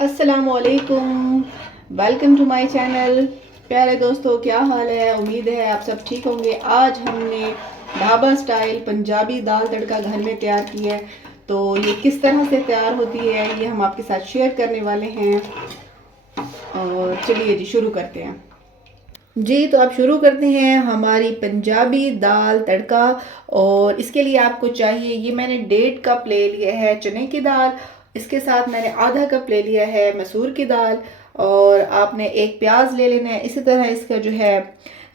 अस्सलामुअलैकुम। Welcome to my channel. प्यारे दोस्तों, क्या हाल है? उम्मीद है आप सब ठीक होंगे। आज हमने ढाबा स्टाइल पंजाबी दाल तड़का घर में तैयार की है। तो ये किस तरह से तैयार होती है ये हम आपके साथ शेयर करने वाले हैं। और चलिए जी शुरू करते हैं। जी तो आप शुरू करते हैं हमारी पंजाबी दाल तड़का। और इसके लिए आपको चाहिए, ये मैंने 1.5 कप ले लिया है चने की दाल। इसके साथ मैंने आधा कप ले लिया है मसूर की दाल। और आपने एक प्याज ले लेना है, इसी तरह इसका जो है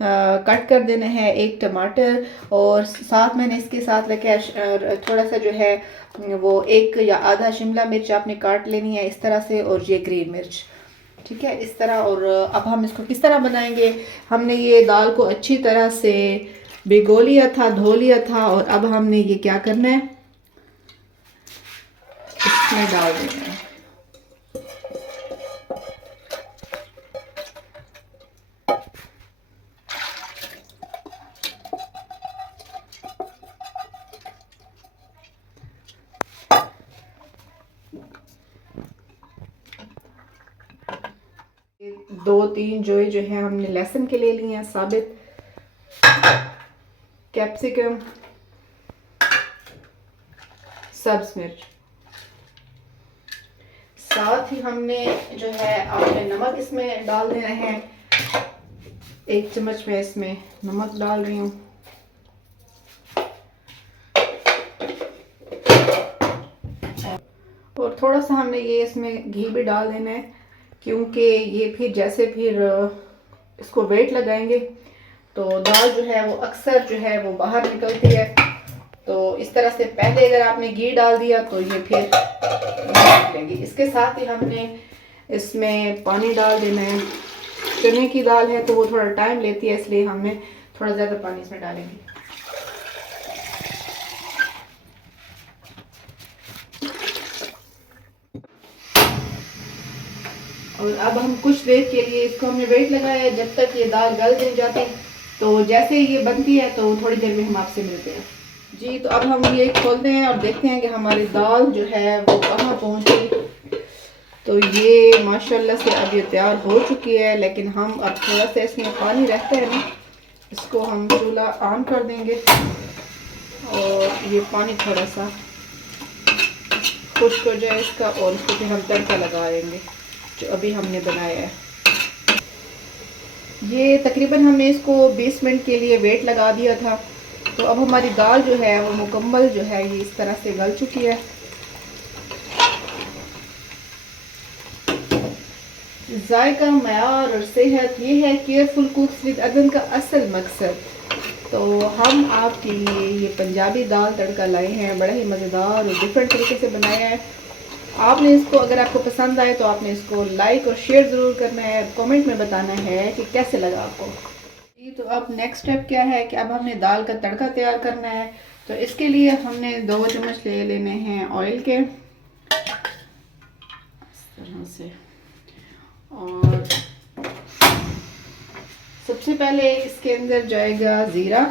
कट कर देना है। एक टमाटर और साथ मैंने इसके साथ रखा है थोड़ा सा जो है वो एक या आधा शिमला मिर्च आपने काट लेनी है इस तरह से, और ये ग्रीन मिर्च। ठीक है, इस तरह। और अब हम इसको किस तरह बनाएंगे। हमने ये दाल को अच्छी तरह से भिगो लिया था, धो लिया था, और अब हमने ये क्या करना है, इसमें डाल देना है। दो तीन जो है हमने लहसुन के ले लिए हैं साबित, कैप्सिकम, सब्ज मिर्च। साथ ही हमने जो है आपने नमक इसमें डाल देना है। 1 चम्मच में इसमें नमक डाल रही हूँ। और थोड़ा सा हमने ये इसमें घी भी डाल देना है, क्योंकि ये फिर जैसे फिर इसको वेट लगाएंगे तो दाल जो है वो अक्सर जो है वो बाहर निकलती है। तो इस तरह से पहले अगर आपने घी डाल दिया तो ये फिर नहीं निकलेगी। इसके साथ ही हमने इसमें पानी डाल देना है। चने की दाल है तो वो थोड़ा टाइम लेती है, इसलिए हमने थोड़ा ज़्यादा पानी इसमें डालेंगे। और अब हम कुछ देर के लिए इसको हमने वेट लगाया है जब तक ये दाल गल नहीं जाती। तो जैसे ये बनती है तो थोड़ी देर में हम आपसे मिलते हैं। जी तो अब हम ये खोलते हैं और देखते हैं कि हमारी दाल जो है वो कहाँ पहुँची। तो ये माशाल्लाह से अब ये तैयार हो चुकी है, लेकिन हम अब थोड़ा सा इसमें पानी रहता है ना, इसको हम चूल्हा ऑन कर देंगे और ये पानी थोड़ा सा खुश्क हो जाए इसका, और इसको फिर हम तड़का लगाएंगे जो अभी हमने बनाया है। ये तकरीबन हमने इसको 20 मिनट के लिए वेट लगा दिया था। तो अब हमारी दाल जो है वो मुकम्मल जो है ये इस तरह से गल चुकी है। जायका, मयार और सेहत, ये है केयरफुल कुक्स विद अदन का असल मकसद। तो हम आपके लिए ये पंजाबी दाल तड़का लाए हैं, बड़ा ही मज़ेदार और डिफरेंट तरीके से बनाया है। आपने इसको, अगर आपको पसंद आए तो आपने इसको लाइक और शेयर ज़रूर करना है, कमेंट में बताना है कि कैसे लगा आपको। जी तो अब नेक्स्ट स्टेप क्या है कि अब हमने दाल का तड़का तैयार करना है। तो इसके लिए हमने 2 चम्मच ले लेने हैं ऑयल के, इस तरह से। और सबसे पहले इसके अंदर जाएगा ज़ीरा,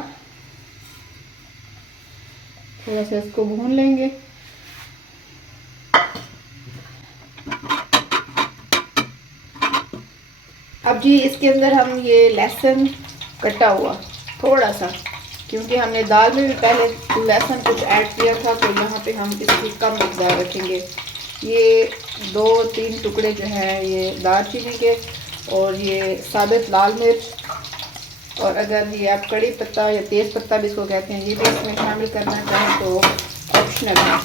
थोड़ा सा इसको भून लेंगे। अब जी इसके अंदर हम ये लहसुन कटा हुआ थोड़ा सा, क्योंकि हमने दाल में भी पहले लहसुन कुछ ऐड किया था, तो यहाँ पे हम इसकी कम मकदार रखेंगे। ये 2-3 टुकड़े जो हैं ये दालचीनी के, और ये साबित लाल मिर्च, और अगर ये आप कड़ी पत्ता या तेज़ पत्ता भी इसको कहते हैं, ये भी इसमें शामिल करना चाहें तो ऑप्शनल है।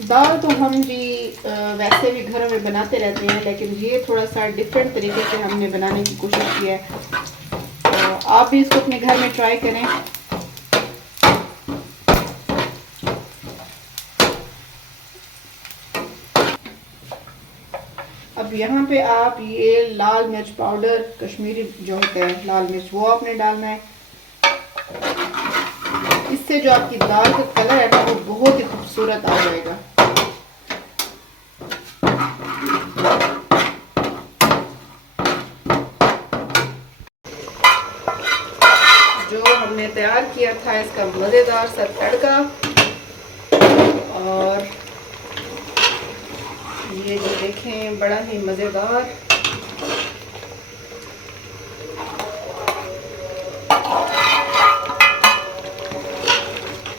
दाल तो हम जी वैसे भी घरों में बनाते रहते हैं, लेकिन ये थोड़ा सा डिफरेंट तरीके से हमने बनाने की कोशिश की है। तो आप भी इसको अपने घर में ट्राई करें। अब यहाँ पे आप ये लाल मिर्च पाउडर, कश्मीरी जो होता है लाल मिर्च, वो आपने डालना है। इससे जो आपकी दाल का कलर है ना वो बहुत ही खूबसूरत आ जाएगा। जो हमने तैयार किया था इसका मज़ेदार सा तड़का, बड़ा ही मज़ेदार।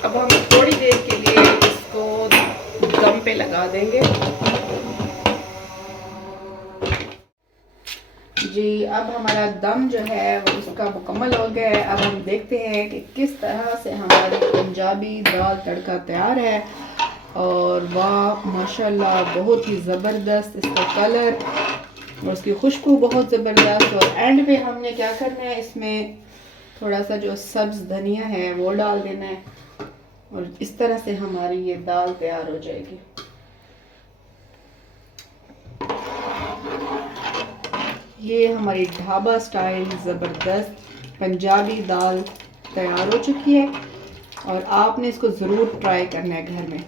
अब हम थोड़ी देर के लिए इसको दम पे लगा देंगे। जी, अब हमारा दम जो है वो इसका मुकम्मल हो गया है। अब हम देखते हैं कि किस तरह से हमारी पंजाबी दाल तड़का तैयार है। और वाह माशाल्लाह, बहुत ही ज़बरदस्त इसका कलर और उसकी खुशबू बहुत ज़बरदस्त। और एंड पे हमने क्या करना है, इसमें थोड़ा सा जो सब्ज़ धनिया है वो डाल देना है और इस तरह से हमारी ये दाल तैयार हो जाएगी। ये हमारी ढाबा स्टाइल ज़बरदस्त पंजाबी दाल तैयार हो चुकी है और आपने इसको ज़रूर ट्राई करना है घर में।